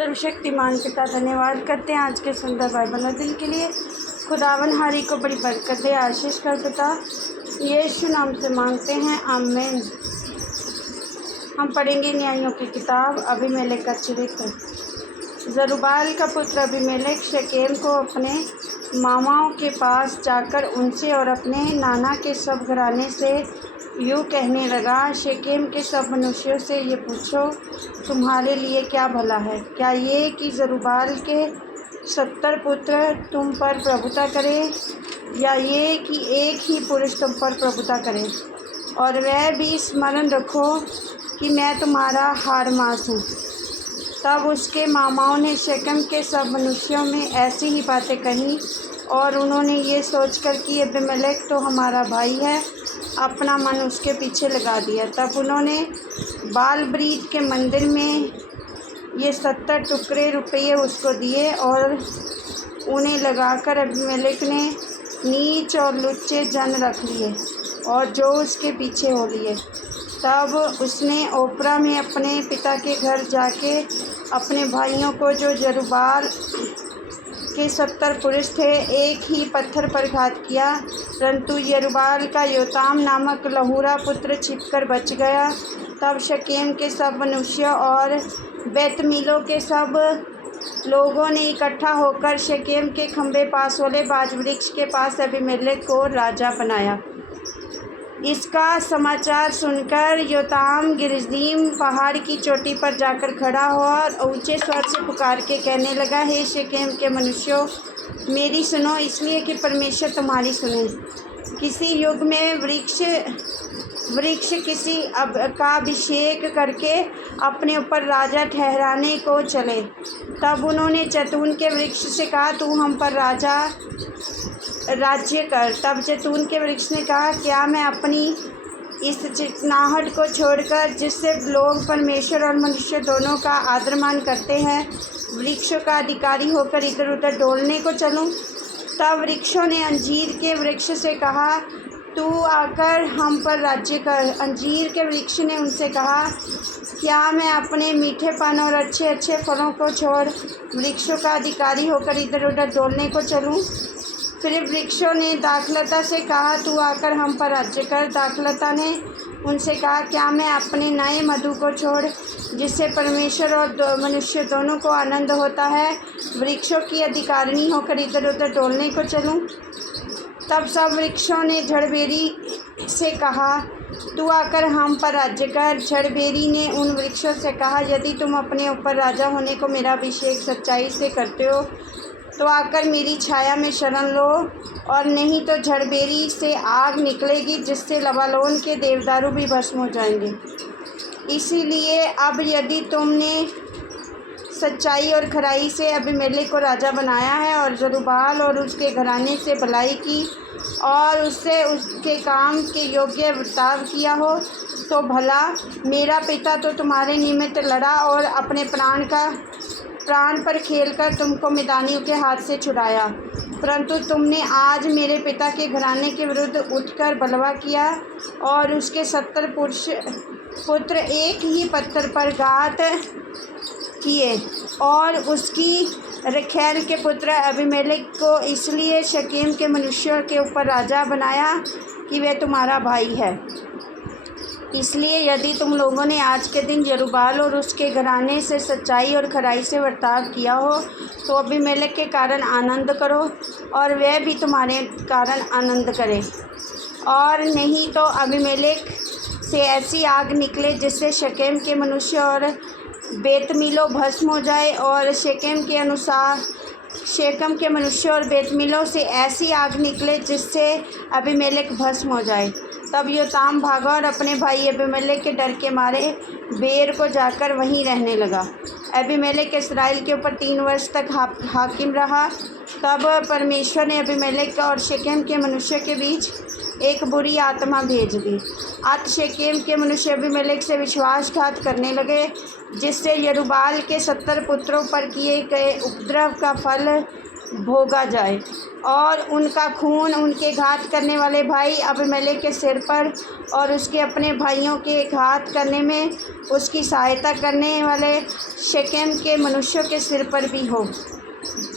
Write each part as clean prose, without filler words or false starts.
सर्वशक्तिमान पिता धन्यवाद करते हैं आज के सुंदर बाइबल दिन के लिए। खुदावन हारी को बड़ी बरकत दे, आशीष कर पिता यीशु नाम से मांगते हैं, आमीन। हम पढ़ेंगे न्यायों की किताब। अबीमेलेक का चरित्र। जरुब्बाल का पुत्र अबीमेलेक शेकेम को अपने मामाओं के पास जाकर उनसे और अपने नाना के सब घराने से यूँ कहने लगा, शेकेम के सब मनुष्यों से ये पूछो, तुम्हारे लिए क्या भला है? क्या ये कि जरुब्बाल के 70 पुत्र तुम पर प्रभुता करें, या ये कि एक ही पुरुष तुम पर प्रभुता करे? और वह भी स्मरण रखो कि मैं तुम्हारा हारमास हूँ। तब उसके मामाओं ने शेकेम के सब मनुष्यों में ऐसी ही बातें कहीं, और उन्होंने ये सोचकर कि अबीमेलेक तो हमारा भाई है, अपना मन उसके पीछे लगा दिया। तब उन्होंने बाल-बरीत के मंदिर में ये 70 टुकड़े रुपये उसको दिए, और उन्हें लगाकर अबीमेलेक ने नीच और लुच्चे जन रख लिए और जो उसके पीछे हो लिए। तब उसने ओप्रा में अपने पिता के घर जाके अपने भाइयों को, जो जरुब्बाल के 70 पुरुष थे, एक ही पत्थर पर घात किया। परंतु यरुब्बाल का योताम नामक लहूरा पुत्र छिपकर बच गया। तब शेकेम के सब मनुष्य और बेतमीलो के सब लोगों ने इकट्ठा होकर शेकेम के खंबे पास वाले बाज वृक्ष के पास अबीमेलेक को राजा बनाया। इसका समाचार सुनकर योताम गिरिज़ीम पहाड़ की चोटी पर जाकर खड़ा हुआ और ऊंचे स्वर से पुकार के कहने लगा, हे शेकेम के मनुष्यों, मेरी सुनो, इसलिए कि परमेश्वर तुम्हारी सुने। किसी युग में वृक्ष किसी का अभिषेक करके अपने ऊपर राजा ठहराने को चले। तब उन्होंने जैतून के वृक्ष से कहा, तू हम पर राज्य कर। तब जैतून के वृक्ष ने कहा, क्या मैं अपनी इस चिकनाहट को छोड़कर, जिससे लोग परमेश्वर और मनुष्य दोनों का आदर मान करते हैं, वृक्षों का अधिकारी होकर इधर उधर डोलने को चलूं? तब वृक्षों ने अंजीर के वृक्ष से कहा, तू आकर हम पर राज्य कर। अंजीर के वृक्ष ने उनसे कहा, क्या मैं अपने मीठेपन और अच्छे अच्छे फलों को छोड़ वृक्षों का अधिकारी होकर इधर उधर डोलने को चलूं? फिर वृक्षों ने दाखलता से कहा, तू आकर हम पर राज्य कर। दाखलता ने उनसे कहा, क्या मैं अपने नए मधु को छोड़, जिससे परमेश्वर और मनुष्य दोनों को आनंद होता है, वृक्षों की अधिकारिणी होकर इधर उधर डोलने को चलूं? तब सब वृक्षों ने झड़बेरी से कहा, तू आकर हम पर राज्य कर। झड़बेरी ने उन वृक्षों से कहा, यदि तुम अपने ऊपर राजा होने को मेरा अभिषेक सच्चाई से करते हो, तो आकर मेरी छाया में शरण लो, और नहीं तो झड़बेरी से आग निकलेगी, जिससे लबानोन के देवदारू भी भस्म हो जाएंगे। इसीलिए अब यदि तुमने सच्चाई और खराई से अबीमेलेक को राजा बनाया है, और जरुब्बाल और उसके घराने से भलाई की, और उससे उसके काम के योग्य बर्ताव किया हो, तो भला मेरा पिता तो तुम्हारे निमित्त लड़ा और अपने प्राण पर खेलकर तुमको मिदानियों के हाथ से छुड़ाया। परंतु तुमने आज मेरे पिता के घराने के विरुद्ध उठकर बलवा किया, और उसके 70 पुत्र एक ही पत्थर पर घात किए, और उसकी रखैल के पुत्र अबीमेलेक को इसलिए शेकेम के मनुष्यों के ऊपर राजा बनाया कि वह तुम्हारा भाई है। इसलिए यदि तुम लोगों ने आज के दिन यरुब्बाल और उसके घराने से सच्चाई और खराई से बर्ताव किया हो, तो अबीमेलेक के कारण आनंद करो, और वह भी तुम्हारे कारण आनंद करे। और नहीं तो अबीमेलेक से ऐसी आग निकले, जिससे शेकेम के मनुष्य और बेतमीलो भस्म हो जाए, और शेकेम के मनुष्य और बेतमीलो से ऐसी आग निकले, जिससे अबीमेलेक भस्म हो जाए। तब योताम भागा और अपने भाई अबीमेलेक के डर के मारे बेर को जाकर वहीं रहने लगा। अबीमेलेक इस्राएल के ऊपर 3 वर्ष तक हाकिम रहा। तब परमेश्वर ने अबीमेलेक और शेकेम के मनुष्य के बीच एक बुरी आत्मा भेज दी। शेकेम के मनुष्य अबीमेलेक से विश्वासघात करने लगे, जिससे यरुब्बाल के 70 पुत्रों पर किए गए उपद्रव का फल भोगा जाए और उनका खून उनके घात करने वाले भाई अबीमेलेक के सिर पर और उसके अपने भाइयों के घात करने में उसकी सहायता करने वाले शेकेम के मनुष्यों के सिर पर भी हो।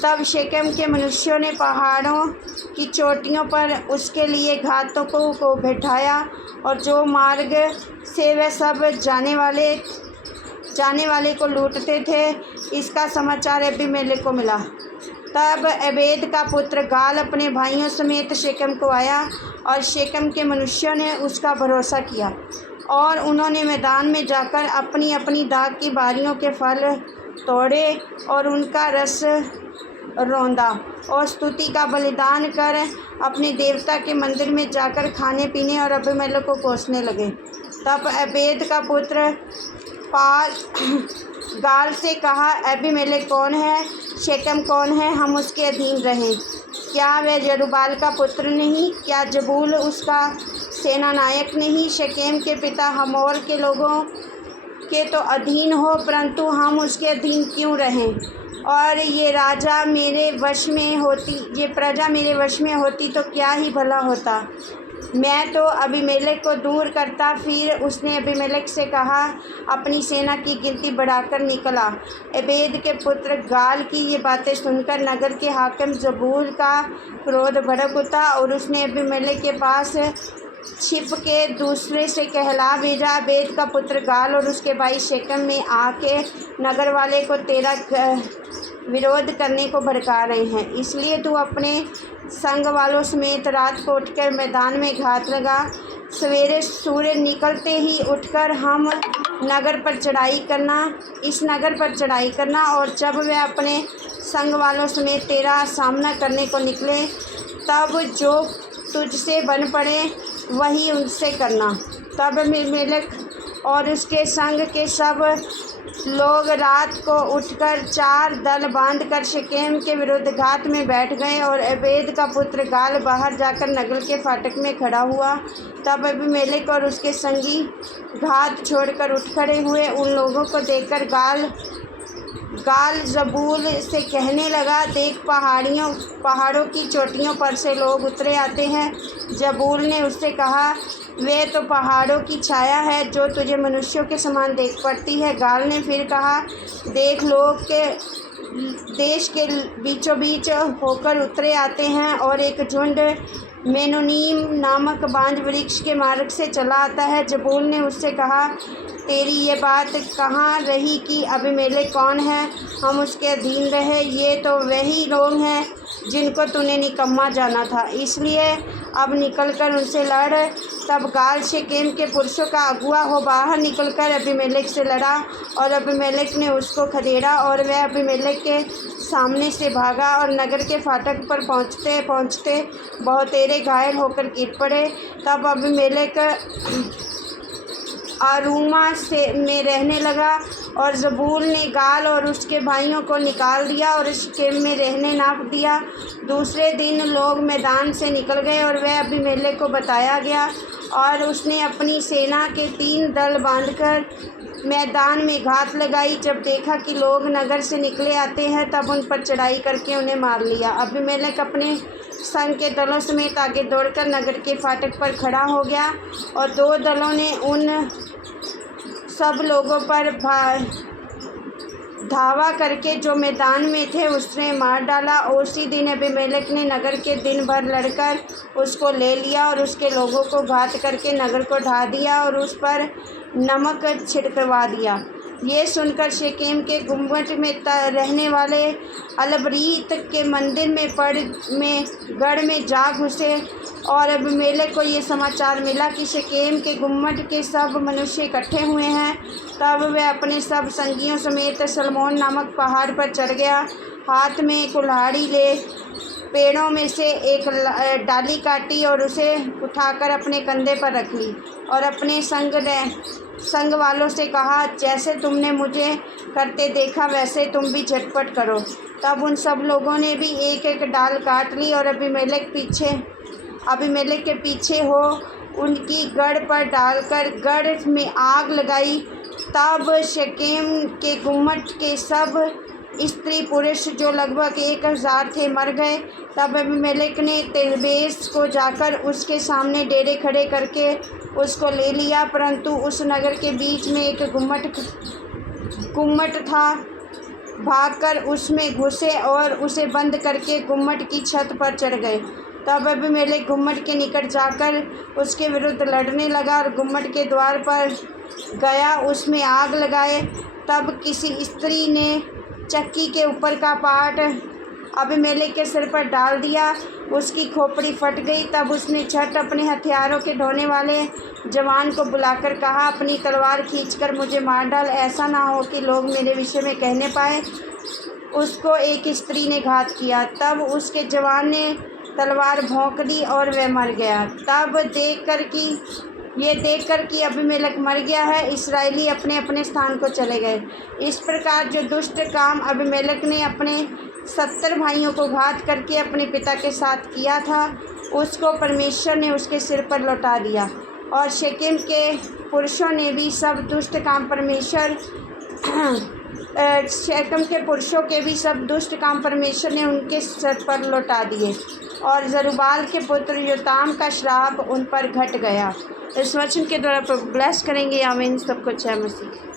तब शेकेम के मनुष्यों ने पहाड़ों की चोटियों पर उसके लिए घातकों को बैठाया और जो मार्ग से वे सब जाने वाले को लूटते थे, इसका समाचार अबीमेलेक को मिला। तब एबेद का पुत्र गाल अपने भाइयों समेत शेकेम को आया और शेकेम के मनुष्यों ने उसका भरोसा किया और उन्होंने मैदान में जाकर अपनी अपनी दाख की बारियों के फल तोड़े और उनका रस रौंदा और स्तुति का बलिदान कर अपने देवता के मंदिर में जाकर खाने पीने और अबीमेलेक को कोसने लगे। तब एबेद का पुत्र गाल से कहा, अबीमेलेक कौन है? शेकेम कौन है? हम उसके अधीन रहें। क्या वह यरूबाल का पुत्र नहीं? क्या जबूल उसका सेनानायक नहीं? शेकेम के पिता हमोर के लोगों के तो अधीन हो, परंतु हम उसके अधीन क्यों रहें? और ये प्रजा मेरे वश में होती तो क्या ही भला होता। मैं तो अबीमेलेक को दूर करता। फिर उसने अबीमेलेक से कहा, अपनी सेना की गिनती बढ़ाकर निकला। एबेद के पुत्र गाल की ये बातें सुनकर नगर के हाकिम जबूल का क्रोध भड़क उठा और उसने अबीमेलेक के पास छिप के दूसरे से कहला भेजा, एबेद का पुत्र गाल और उसके भाई शेकेम में आके नगर वाले को तेरा विरोध करने को भड़का रहे हैं, इसलिए तू अपने संग वालों समेत रात को उठकर मैदान में घात लगा। सवेरे सूर्य निकलते ही उठकर इस नगर पर चढ़ाई करना और जब वे अपने संग वालों समेत तेरा सामना करने को निकले, तब जो तुझसे बन पड़े वही उनसे करना। तब अबीमेलेक और उसके संग के सब लोग रात को उठकर 4 दल बांधकर शेकेम के विरुद्ध घात में बैठ गए और एबेद का पुत्र गाल बाहर जाकर नगर के फाटक में खड़ा हुआ। तब अबीमेलेक और उसके संगी घात छोड़कर उठ खड़े हुए। उन लोगों को देखकर गाल जबूल से कहने लगा, देख, पहाड़ों की चोटियों पर से लोग उतरे आते हैं। जबूल ने उससे कहा, वे तो पहाड़ों की छाया है जो तुझे मनुष्यों के समान देख पड़ती है। गाल ने फिर कहा, देख, लोग के देश के बीचों बीच होकर उतरे आते हैं और एक झुंड मेनोनीम नामक बांज वृक्ष के मार्ग से चला आता है। जबूल ने उससे कहा, तेरी ये बात कहाँ रही कि अबीमेलेक कौन है, हम उसके अधीन रहे? ये तो वही लोग हैं जिनको तूने निकम्मा जाना था, इसलिए अब निकलकर उनसे लड़। तब गाल शेकेम के पुरुषों का अगुआ हो बाहर निकलकर अबीमेलेक से लड़ा और अबीमेलेक ने उसको खदेड़ा और वह अबीमेलेक के सामने से भागा और नगर के फाटक पर पहुँचते पहुँचते बहुतेरे घायल होकर गिर पड़े। तब अबीमेलेक आरूमा में रहने लगा और जबूल ने गाल और उसके भाइयों को निकाल दिया और शेकेम में रहने ना दिया। दूसरे दिन लोग मैदान से निकल गए और वह अबीमेलेक को बताया गया और उसने अपनी सेना के 3 दल बांधकर मैदान में घात लगाई। जब देखा कि लोग नगर से निकले आते हैं, तब उन पर चढ़ाई करके उन्हें मार लिया। अबीमेलेक अपने संग के दलों समेत आगे दौड़कर नगर के फाटक पर खड़ा हो गया और 2 दलों ने उन सब लोगों पर धावा करके जो मैदान में थे उसने मार डाला। और उसी दिन अबीमेलेक ने नगर के दिन भर लड़कर उसको ले लिया और उसके लोगों को घात करके नगर को ढा दिया और उस पर नमक छिड़कवा दिया। ये सुनकर शेकेम के गुम्बद में रहने वाले अलबरीत के मंदिर में गढ़ में जा घुसे और अबीमेलेक को ये समाचार मिला कि शेकेम के गुम्बद के सब मनुष्य इकट्ठे हुए हैं। तब वह अपने सब संगियों समेत सलमोन नामक पहाड़ पर चढ़ गया। हाथ में कुल्हाड़ी ले पेड़ों में से एक डाली काटी और उसे उठाकर अपने कंधे पर रख ली और अपने संग वालों से कहा, जैसे तुमने मुझे करते देखा वैसे तुम भी झटपट करो। तब उन सब लोगों ने भी एक एक डाल काट ली और अबीमेलेक के पीछे हो उनकी गढ़ पर डालकर गढ़ में आग लगाई। तब शेकेम के गुम्बद के सब स्त्री पुरुष जो लगभग 1000 थे मर गए। तब अबीमेलेक ने तेबेस को जाकर उसके सामने डेरे खड़े करके उसको ले लिया, परंतु उस नगर के बीच में एक गुम्मट था। भागकर उसमें घुसे और उसे बंद करके गुम्मट की छत पर चढ़ गए। तब अबीमेलेक गुम्मट के निकट जाकर उसके विरुद्ध लड़ने लगा और गुम्मट के द्वार पर गया, उसमें आग लगाए। तब किसी स्त्री ने चक्की के ऊपर का पाट अबीमेलेक के सिर पर डाल दिया, उसकी खोपड़ी फट गई। तब उसने झट अपने हथियारों के ढोने वाले जवान को बुलाकर कहा, अपनी तलवार खींचकर मुझे मार डाल, ऐसा ना हो कि लोग मेरे विषय में कहने पाए उसको एक स्त्री ने घात किया। तब उसके जवान ने तलवार भोंक दी और वह मर गया। तब देखकर कि अबीमेलेक मर गया है, इस्राएली अपने अपने स्थान को चले गए। इस प्रकार जो दुष्ट काम अबीमेलेक ने अपने 70 भाइयों को घात करके अपने पिता के साथ किया था, उसको परमेश्वर ने उसके सिर पर लौटा दिया। और शेकेम के पुरुषों ने भी सब दुष्ट काम शेकेम के पुरुषों के भी सब दुष्ट काम परमेश्वर ने उनके सिर पर लौटा दिए। और जरुब्बाल के पुत्र योताम का श्राप उन पर घट गया। इस वचन के द्वारा प्रभु ब्लेस करेंगे। आमीन। सबको जय मसीह।